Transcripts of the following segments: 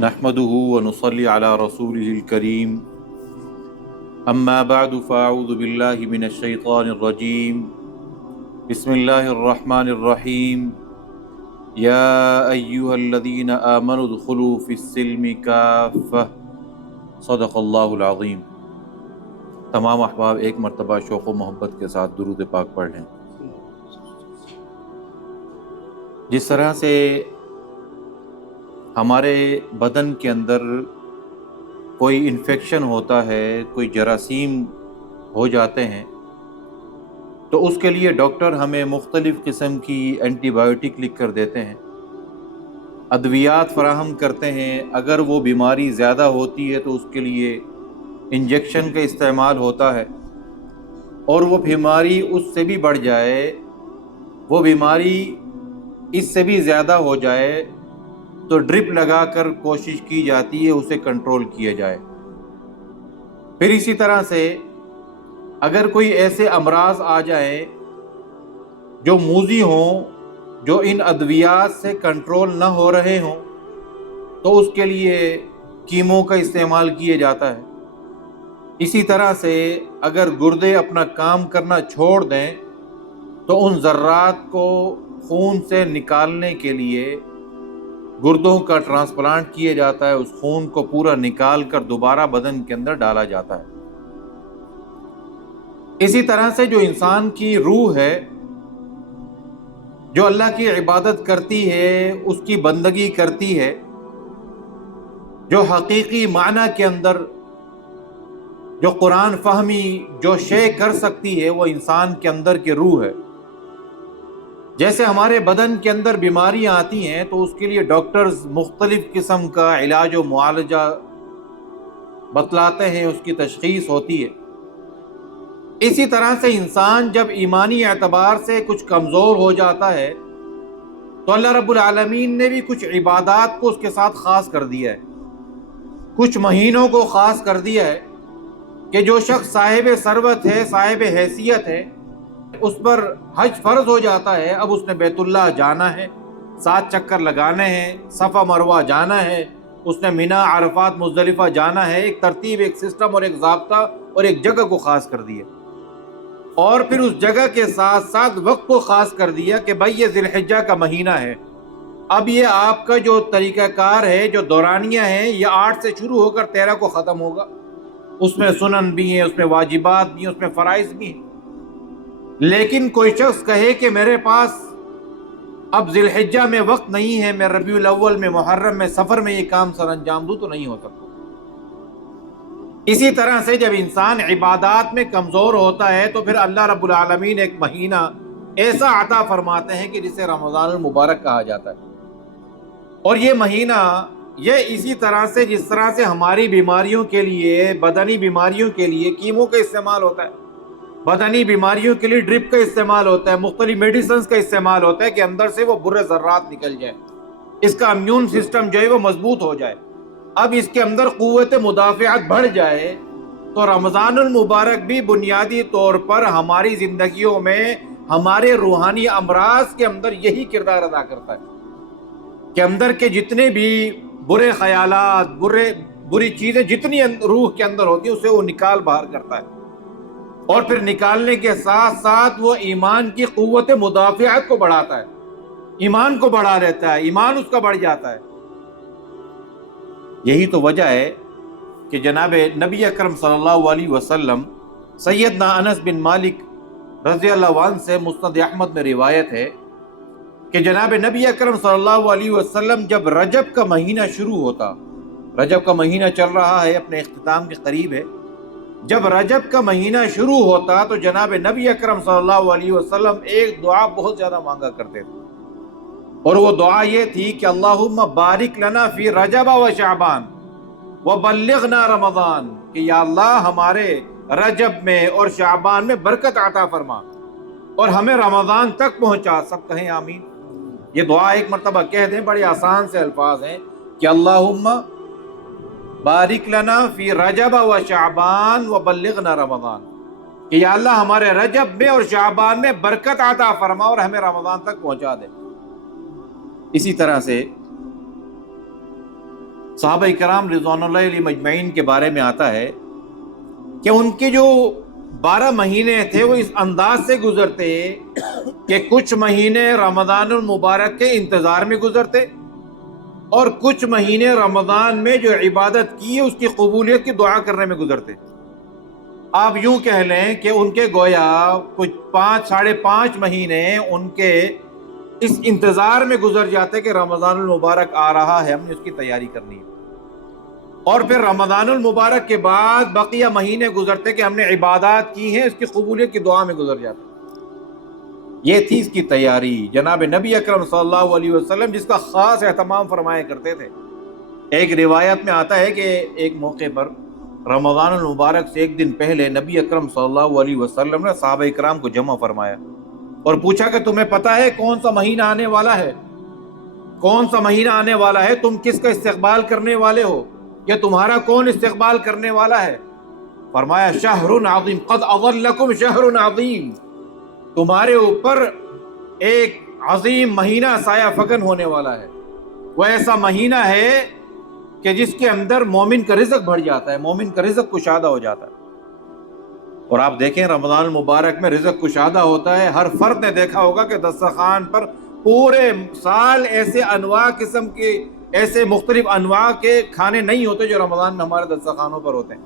نحمده ونصلي على رسوله الكريم أما بعد فأعوذ بالله من الشيطان الرجيم بسم الله الرحمن الرحيم يا أيها الذين آمنوا ادخلوا في السلم كافة صدق اللہ العظیم۔ تمام احباب ایک مرتبہ شوق و محبت کے ساتھ درود پاک پڑھ لیں۔ جس طرح سے ہمارے بدن کے اندر کوئی انفیکشن ہوتا ہے، کوئی جراثیم ہو جاتے ہیں، تو اس کے لیے ڈاکٹر ہمیں مختلف قسم کی اینٹی بایوٹک لکھ کر دیتے ہیں، ادویات فراہم کرتے ہیں۔ اگر وہ بیماری زیادہ ہوتی ہے تو اس کے لیے انجیکشن کا استعمال ہوتا ہے، اور وہ بیماری اس سے بھی بڑھ جائے، وہ بیماری اس سے بھی زیادہ ہو جائے تو ڈرپ لگا کر کوشش کی جاتی ہے اسے کنٹرول کیا جائے۔ پھر اسی طرح سے اگر کوئی ایسے امراض آ جائیں جو موذی ہوں، جو ان ادویات سے کنٹرول نہ ہو رہے ہوں، تو اس کے لیے کیمو کا استعمال کیا جاتا ہے۔ اسی طرح سے اگر گردے اپنا کام کرنا چھوڑ دیں تو ان ذرات کو خون سے نکالنے کے لیے گردوں کا ٹرانسپلانٹ کیا جاتا ہے، اس خون کو پورا نکال کر دوبارہ بدن کے اندر ڈالا جاتا ہے۔ اسی طرح سے جو انسان کی روح ہے، جو اللہ کی عبادت کرتی ہے، اس کی بندگی کرتی ہے، جو حقیقی معنی کے اندر جو قرآن فہمی جو شے کر سکتی ہے، وہ انسان کے اندر کی روح ہے۔ جیسے ہمارے بدن کے اندر بیماریاں آتی ہیں تو اس کے لیے ڈاکٹرز مختلف قسم کا علاج و معالجہ بتلاتے ہیں، اس کی تشخیص ہوتی ہے۔ اسی طرح سے انسان جب ایمانی اعتبار سے کچھ کمزور ہو جاتا ہے تو اللہ رب العالمین نے بھی کچھ عبادات کو اس کے ساتھ خاص کر دیا ہے، کچھ مہینوں کو خاص کر دیا ہے کہ جو شخص صاحب ثروت ہے، صاحب حیثیت ہے، اس پر حج فرض ہو جاتا ہے۔ اب اس نے بیت اللہ جانا ہے، 7 چکر لگانے ہیں، صفا مروہ جانا ہے، اس نے مینا، عرفات، مزدلفہ جانا ہے۔ ایک ترتیب، ایک سسٹم اور ایک ضابطہ اور ایک جگہ کو خاص کر دیا، اور پھر اس جگہ کے ساتھ ساتھ وقت کو خاص کر دیا کہ بھائی یہ ذی الحجہ کا مہینہ ہے۔ اب یہ آپ کا جو طریقہ کار ہے، جو دورانیہ ہے، یہ 8 سے شروع ہو کر 13 کو ختم ہوگا۔ اس میں سنن بھی ہیں، اس میں واجبات بھی ہیں، اس میں فرائض بھی ہیں۔ لیکن کوئی شخص کہے کہ میرے پاس اب ذی الحجہ میں وقت نہیں ہے، میں ربیع الاول میں، محرم میں، سفر میں یہ کام سر انجام دوں، تو نہیں ہو سکتا۔ اسی طرح سے جب انسان عبادات میں کمزور ہوتا ہے تو پھر اللہ رب العالمین ایک مہینہ ایسا عطا فرماتے ہیں کہ جسے رمضان المبارک کہا جاتا ہے۔ اور یہ مہینہ، یہ اسی طرح سے جس طرح سے ہماری بیماریوں کے لیے، بدنی بیماریوں کے لیے کیمو کا استعمال ہوتا ہے، بدنی بیماریوں کے لیے ڈرپ کا استعمال ہوتا ہے، مختلف میڈیسنز کا استعمال ہوتا ہے کہ اندر سے وہ برے ذرات نکل جائیں، اس کا امیون سسٹم جو ہے وہ مضبوط ہو جائے، اب اس کے اندر قوت مدافعت بڑھ جائے۔ تو رمضان المبارک بھی بنیادی طور پر ہماری زندگیوں میں ہمارے روحانی امراض کے اندر یہی کردار ادا کرتا ہے کہ اندر کے جتنے بھی برے خیالات، بری چیزیں جتنی روح کے اندر ہوتی ہیں، اسے وہ نکال باہر کرتا ہے، اور پھر نکالنے کے ساتھ ساتھ وہ ایمان کی قوت مدافعت کو بڑھاتا ہے، ایمان کو بڑھا لیتا ہے، ایمان اس کا بڑھ جاتا ہے۔ یہی تو وجہ ہے کہ جناب نبی اکرم صلی اللہ علیہ وسلم، سیدنا انس بن مالک رضی اللہ عنہ سے مسند احمد میں روایت ہے کہ جناب نبی اکرم صلی اللہ علیہ وسلم جب رجب کا مہینہ شروع ہوتا، رجب کا مہینہ چل رہا ہے، اپنے اختتام کے قریب ہے، جب رجب کا مہینہ شروع ہوتا تو جناب نبی اکرم صلی اللہ علیہ وسلم ایک دعا بہت زیادہ مانگا کرتے تھے، اور وہ دعا یہ تھی کہ اللہم بارک لنا فی رجب و شعبان وبلغنا رمضان، کہ یا اللہ ہمارے رجب میں اور شعبان میں برکت عطا فرما اور ہمیں رمضان تک پہنچا۔ سب کہیں آمین۔ یہ دعا ایک مرتبہ کہہ دیں، بڑے آسان سے الفاظ ہیں کہ اللہم بارک لنا فی رجب و شعبان وبلغنا رمضان، کہ یا اللہ ہمارے رجب میں اور شعبان میں برکت عطا فرما اور ہمیں رمضان تک پہنچا دے۔ اسی طرح سے صحابہ کرام رضوان اللہ علیہم اجمعین کے بارے میں آتا ہے کہ ان کے جو 12 مہینے تھے وہ اس انداز سے گزرتے کہ کچھ مہینے رمضان المبارک کے انتظار میں گزرتے اور کچھ مہینے رمضان میں جو عبادت کی اس کی قبولیت کی دعا کرنے میں گزرتے۔ آپ یوں کہہ لیں کہ ان کے گویا کچھ 5.5 مہینے ان کے اس انتظار میں گزر جاتے کہ رمضان المبارک آ رہا ہے، ہم نے اس کی تیاری کرنی ہے، اور پھر رمضان المبارک کے بعد بقیہ مہینے گزرتے کہ ہم نے عبادات کی ہیں، اس کی قبولیت کی دعا میں گزر جاتے۔ یہ تھی اس کی تیاری۔ جناب نبی اکرم صلی اللہ علیہ وسلم جس کا خاص اہتمام فرمایا کرتے تھے۔ ایک روایت میں آتا ہے کہ ایک موقع پر رمضان المبارک سے ایک دن پہلے نبی اکرم صلی اللہ علیہ وسلم نے صحابہ اکرام کو جمع فرمایا اور پوچھا کہ تمہیں پتہ ہے کون سا مہینہ آنے والا ہے؟ کون سا مہینہ آنے والا ہے؟ تم کس کا استقبال کرنے والے ہو؟ یا تمہارا کون استقبال کرنے والا ہے؟ فرمایا شہر عظیم، قد اظلکم شہر عظیم، تمہارے اوپر ایک عظیم مہینہ سایہ فکن ہونے والا ہے۔ وہ ایسا مہینہ ہے کہ جس کے اندر مومن کا رزق بڑھ جاتا ہے، مومن کا رزق کشادہ ہو جاتا ہے۔ اور آپ دیکھیں رمضان المبارک میں رزق کشادہ ہوتا ہے۔ ہر فرد نے دیکھا ہوگا کہ دسترخوان پر پورے سال ایسے انواع قسم کے، ایسے مختلف انواع کے کھانے نہیں ہوتے جو رمضان میں ہمارے دسترخوانوں پر ہوتے ہیں۔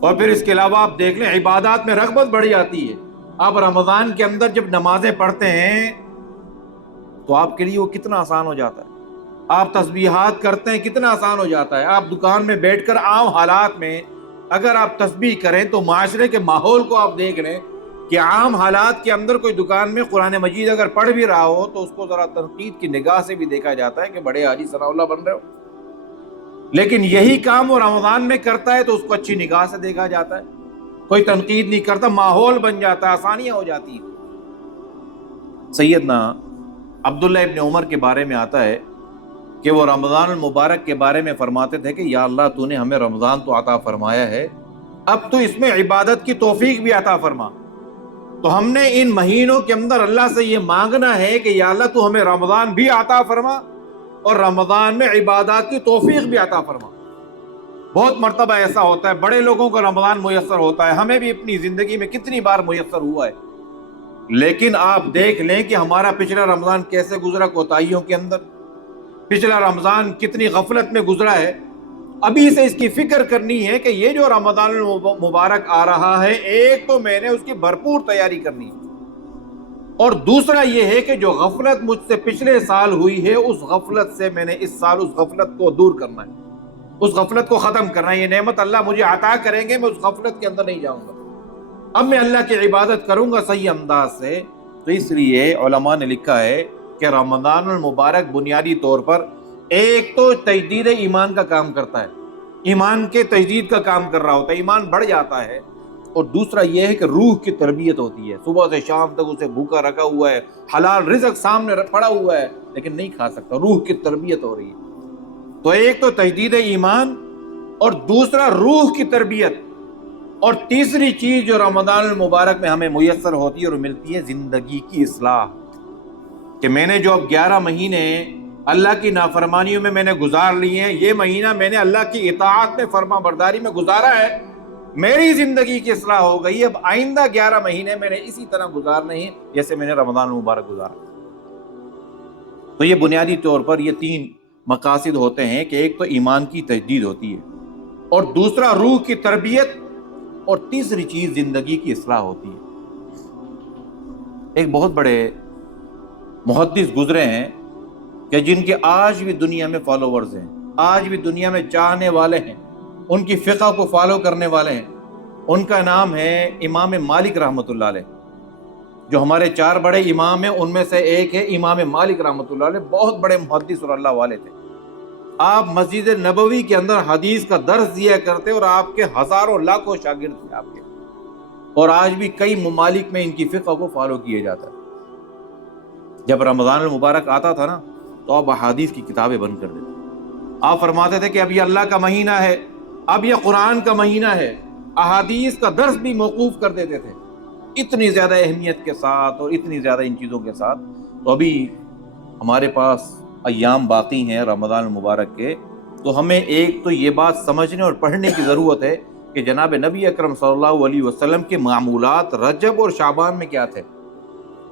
اور پھر اس کے علاوہ آپ دیکھ لیں عبادات میں رغبت بڑھ جاتی ہے۔ آپ رمضان کے اندر جب نمازیں پڑھتے ہیں تو آپ کے لیے وہ کتنا آسان ہو جاتا ہے۔ آپ تسبیحات کرتے ہیں کتنا آسان ہو جاتا ہے۔ آپ دکان میں بیٹھ کر عام حالات میں اگر آپ تسبیح کریں تو معاشرے کے ماحول کو آپ دیکھ لیں کہ عام حالات کے اندر کوئی دکان میں قرآن مجید اگر پڑھ بھی رہا ہو تو اس کو ذرا تنقید کی نگاہ سے بھی دیکھا جاتا ہے کہ بڑے حاجی ثناء اللہ بن رہے ہو، لیکن یہی کام وہ رمضان میں کرتا ہے تو اس کو اچھی نگاہ سے دیکھا جاتا ہے، کوئی تنقید نہیں کرتا، ماحول بن جاتا ہے، آسانیاں ہو جاتی ہیں۔ سیدنا عبداللہ ابن عمر کے بارے میں آتا ہے کہ وہ رمضان المبارک کے بارے میں فرماتے تھے کہ یا اللہ تو نے ہمیں رمضان تو عطا فرمایا ہے، اب تو اس میں عبادت کی توفیق بھی عطا فرما۔ تو ہم نے ان مہینوں کے اندر اللہ سے یہ مانگنا ہے کہ یا اللہ تو ہمیں رمضان بھی عطا فرما اور رمضان میں عبادات کی توفیق بھی عطا فرما۔ بہت مرتبہ ایسا ہوتا ہے، بڑے لوگوں کو رمضان میسر ہوتا ہے، ہمیں بھی اپنی زندگی میں کتنی بار میسر ہوا ہے، لیکن آپ دیکھ لیں کہ ہمارا پچھلا رمضان کیسے گزرا کوتاہیوں کے اندر، پچھلا رمضان کتنی غفلت میں گزرا ہے۔ ابھی سے اس کی فکر کرنی ہے کہ یہ جو رمضان المبارک آ رہا ہے، ایک تو میں نے اس کی بھرپور تیاری کرنی ہے، اور دوسرا یہ ہے کہ جو غفلت مجھ سے پچھلے سال ہوئی ہے اس غفلت سے میں نے اس سال اس غفلت کو دور کرنا ہے، اس غفلت کو ختم کرنا ہے۔ یہ نعمت اللہ مجھے عطا کریں گے، میں اس غفلت کے اندر نہیں جاؤں گا، اب میں اللہ کی عبادت کروں گا صحیح انداز سے۔ تو اس لیے علماء نے لکھا ہے کہ رمضان المبارک بنیادی طور پر ایک تو تجدید ایمان کا کام کرتا ہے، ایمان کے تجدید کا کام کر رہا ہوتا ہے، ایمان بڑھ جاتا ہے، اور دوسرا یہ ہے کہ روح کی تربیت ہوتی ہے۔ صبح سے شام تک اسے بھوکا رکھا ہوا ہے، حلال رزق سامنے پڑا ہوا ہے لیکن نہیں کھا سکتا، روح کی تربیت ہو رہی ہے۔ تو ایک تو تجدید ایمان اور دوسرا روح کی تربیت، اور تیسری چیز جو رمضان المبارک میں ہمیں میسر ہوتی ہے اور ملتی ہے زندگی کی اصلاح، کہ میں نے جو اب 11 مہینے اللہ کی نافرمانیوں میں میں نے گزار لیے ہیں، یہ مہینہ میں نے اللہ کی اطاعت میں فرما برداری میں گزارا ہے، میری زندگی کی اصلاح ہو گئی، اب آئندہ 11 مہینے میں نے اسی طرح گزارنے ہیں جیسے میں نے رمضان المبارک گزارا۔ تو یہ بنیادی طور پر یہ 3 مقاصد ہوتے ہیں کہ ایک تو ایمان کی تجدید ہوتی ہے، اور دوسرا روح کی تربیت، اور تیسری چیز زندگی کی اصلاح ہوتی ہے۔ ایک بہت بڑے محدث گزرے ہیں کہ جن کے آج بھی دنیا میں فالوورز ہیں، آج بھی دنیا میں چاہنے والے ہیں، ان کی فقہ کو فالو کرنے والے ہیں۔ ان کا نام ہے امام مالک رحمۃ اللہ علیہ۔ جو ہمارے 4 بڑے امام ہیں ان میں سے ایک ہے امام مالک رحمۃ اللہ علیہ، بہت بڑے محدث اور اللہ والے تھے۔ آپ مسجد نبوی کے اندر حدیث کا درس دیا کرتے اور آپ کے ہزاروں لاکھوں شاگرد تھے آپ کے، اور آج بھی کئی ممالک میں ان کی فقہ کو فالو کیا جاتا ہے۔ جب رمضان المبارک آتا تھا نا تو آپ احادیث کی کتابیں بند کر دیتے، آپ فرماتے تھے کہ اب یہ اللہ کا مہینہ ہے، اب یہ قرآن کا مہینہ ہے، احادیث کا درس بھی موقوف کر دیتے تھے، اتنی زیادہ اہمیت کے ساتھ اور اتنی زیادہ ان چیزوں کے ساتھ۔ تو ابھی ہمارے پاس ایام باقی ہیں رمضان المبارک کے، تو ہمیں ایک تو یہ بات سمجھنے اور پڑھنے کی ضرورت ہے کہ جناب نبی اکرم صلی اللہ علیہ وسلم کے معمولات رجب اور شعبان میں کیا تھے،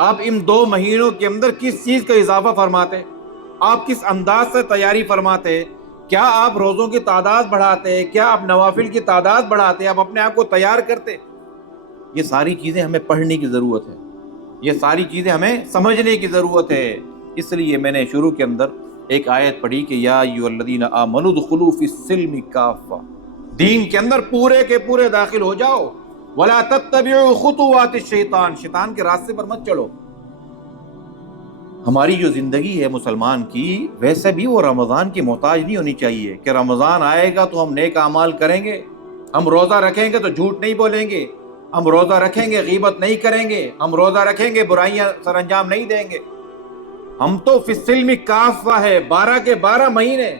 آپ ان 2 مہینوں کے اندر کس چیز کا اضافہ فرماتے، آپ کس انداز سے تیاری فرماتے، کیا آپ روزوں کی تعداد بڑھاتے، کیا آپ نوافل کی تعداد بڑھاتے، آپ اپنے آپ کو تیار کرتے؟ یہ ساری چیزیں ہمیں پڑھنے کی ضرورت ہے، یہ ساری چیزیں ہمیں سمجھنے کی ضرورت ہے۔ اس لیے میں نے شروع کے اندر ایک آیت پڑھی کہ یا ایھا الذین آمنوا ادخلوا فی السلم کافہ، دین کے اندر پورے کے پورے داخل ہو جاؤ، ولا تتبعوا خطوات الشیطان، شیطان کے راستے پر مت چلو۔ ہماری جو زندگی ہے مسلمان کی، ویسے بھی وہ رمضان کی محتاج نہیں ہونی چاہیے کہ رمضان آئے گا تو ہم نیک اعمال کریں گے، ہم روزہ رکھیں گے تو جھوٹ نہیں بولیں گے، ہم روزہ رکھیں گے غیبت نہیں کریں گے، ہم روزہ رکھیں گے برائیاں سر انجام نہیں دیں گے۔ ہم تو فی السلم کافہ ہے، 12 کے 12 مہینے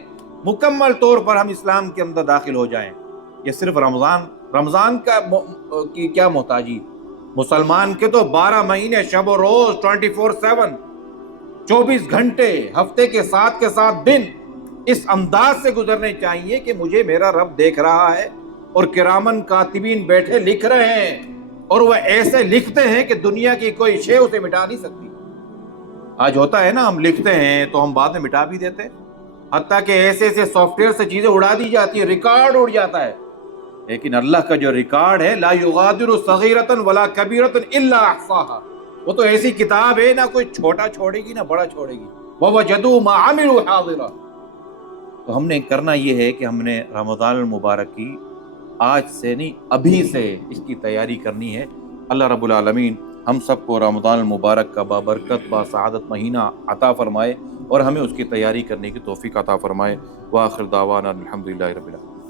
مکمل طور پر ہم اسلام کے اندر داخل ہو جائیں۔ یہ صرف رمضان کی کیا محتاجی، مسلمان کے تو 12 مہینے شب و روز 24/7، 24 گھنٹے ہفتے کے 7 دن اس انداز سے گزرنے چاہیے کہ مجھے میرا رب دیکھ رہا ہے اور کرامن کاتبین بیٹھے لکھ رہے ہیں، اور وہ ایسے لکھتے ہیں کہ دنیا کی کوئی شے اسے مٹا نہیں سکتی۔ آج ہوتا ہے نا، ہم لکھتے ہیں تو ہم بعد میں مٹا بھی دیتے ہیں، حتیٰ کہ ایسے ایسے سافٹ ویئر سے چیزیں اڑا دی جاتی ہیں، ریکارڈ اڑ جاتا ہے، لیکن اللہ کا جو ریکارڈ ہے لا یغادر صغیرۃ ولا کبیرۃ الا احصاها، وہ تو ایسی کتاب ہے نہ کوئی چھوٹا چھوڑے گی نہ بڑا چھوڑے گی، ووجدوا ما عملوا حاضرا۔ تو ہم نے کرنا یہ ہے کہ ہم نے رمضان المبارک کی آج سے نہیں ابھی سے اس کی تیاری کرنی ہے۔ اللہ رب العالمین ہم سب کو رمضان المبارک کا بابرکت باسعادت مہینہ عطا فرمائے اور ہمیں اس کی تیاری کرنے کی توفیق عطا فرمائے۔ وآخر دعوانا الحمدللہ رب العالمین۔